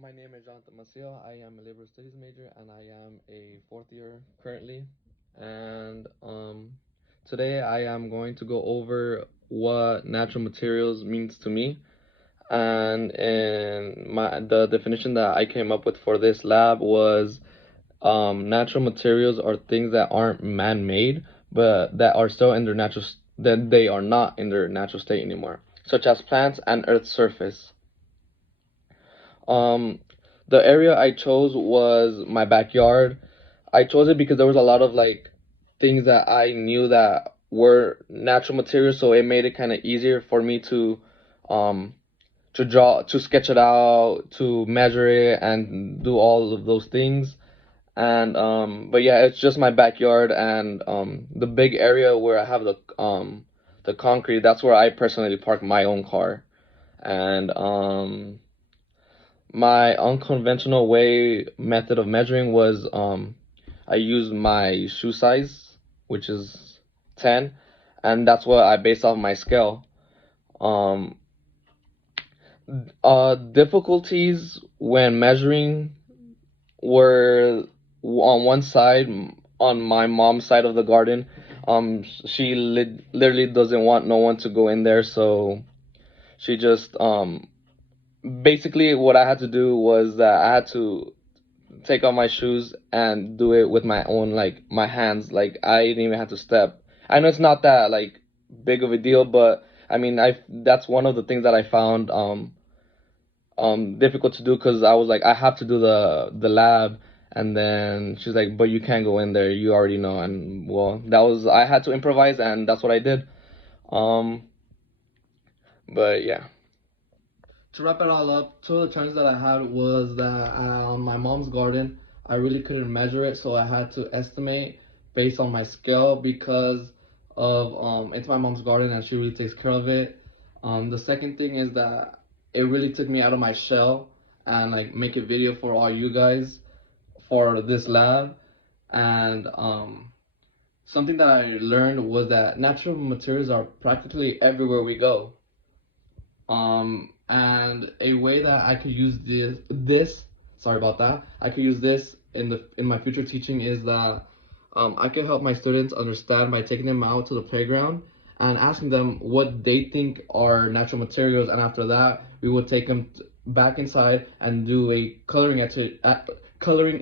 My name is Maciel. I am a liberal studies major and I am a fourth year currently. And today I am going to go over what natural materials means to me. And the definition that I came up with for this lab was natural materials are things that aren't man-made, but that are still in their that they are not in their natural state anymore, such as plants and Earth's surface. Um, the area I chose was my backyard. I chose it because there was a lot of like things that I knew that were natural materials, so it made it kind of easier for me um, to draw, to sketch it out, to measure it, and do all of those things. And but yeah, it's just my backyard and the big area where I have the concrete. That's where I personally park my own car. And my unconventional way method of measuring was I used my shoe size, which is 10, and that's what I based off my scale. Um, Difficulties when measuring were on one side, on my mom's side of the garden. She literally doesn't want no one to go in there, so she just basically what I had to do was that I had to take off my shoes and do it with my own, like my hands. Like I didn't even have to step. I know it's not that like big of a deal, but I mean I that's one of the things that I found difficult to do because I was like I have to do the lab, and then she's like but you can't go in there, you already know. And well, that was, I had to improvise and that's what I did. um but yeah, to wrap it all up, two of the challenges that I had was that on my mom's garden, I really couldn't measure it, so I had to estimate based on my scale because of it's my mom's garden and she really takes care of it. The second thing is that it really took me out of my shell and like make a video for all you guys for this lab. And something that I learned was that natural materials are practically everywhere we go. And a way that I could use this sorry about that, I could use this in my future teaching is that I could help my students understand by taking them out to the playground and asking them what they think are natural materials, and after that we would take them back inside and do a coloring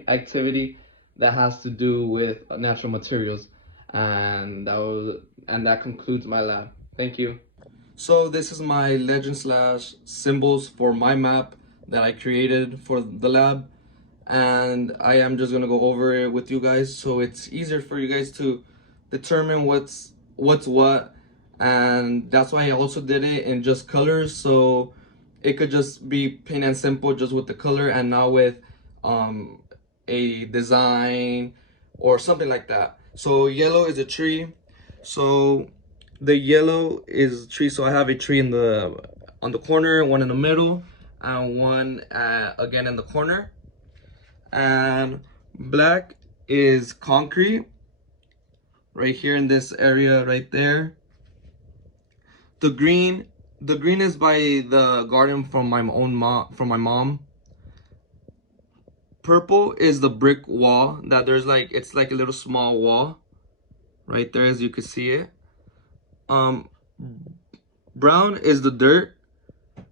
activity that has to do with natural materials. And that concludes my lab. Thank you. So this is my legend slash symbols for my map that I created for the lab, and I am just gonna go over it with you guys so it's easier for you guys to determine what's what. And that's why I also did it in just colors, so it could just be plain and simple just with the color and not with um a design or something like that. So yellow is a tree, so the yellow is tree, so I have a tree in the on the corner, one in the middle, and one again in the corner. And black is concrete right here in this area right there. The green, the green is by the garden from my own mom, from my mom. Purple is the brick wall that there's like, it's like a little small wall right there as you can see it. um Brown is the dirt,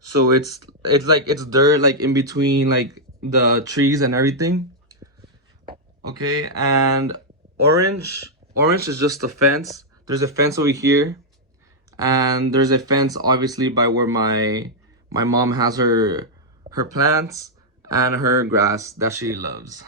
so it's like it's dirt like in between like the trees and everything. Okay, and orange is just a fence. There's a fence over here, and there's a fence obviously by where my mom has her plants and her grass that she loves.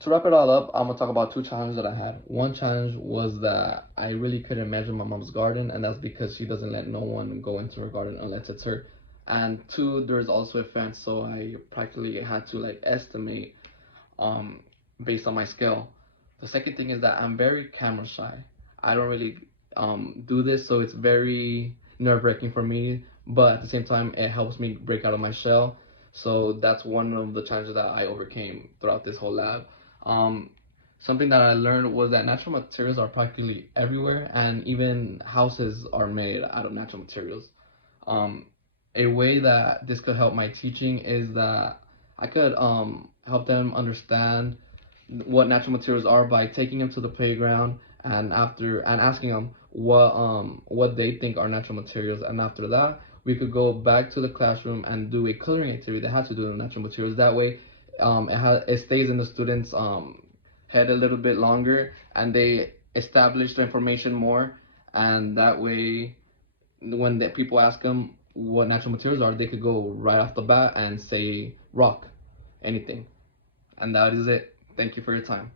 To wrap it all up, I'm gonna talk about two challenges that I had. One challenge was that I really couldn't measure my mom's garden, and that's because she doesn't let no one go into her garden unless it's her. And two, there's also a fence, so I practically had to like estimate um based on my scale. The second thing is that I'm very camera shy. I don't really do this, so it's very nerve-wracking for me, but at the same time it helps me break out of my shell. So that's one of the challenges that I overcame throughout this whole lab. um Something that I learned was that natural materials are practically everywhere, and even houses are made out of natural materials. um a way that this could help my teaching is that I could help them understand what natural materials are by taking them to the playground and asking them what they think are natural materials, and after that we could go back to the classroom and do a coloring activity that has to do with natural materials. That way it stays in the students head a little bit longer, and they establish the information more, and that way when the people ask them what natural materials are, they could go right off the bat and say rock, anything. And that is it. Thank you for your time.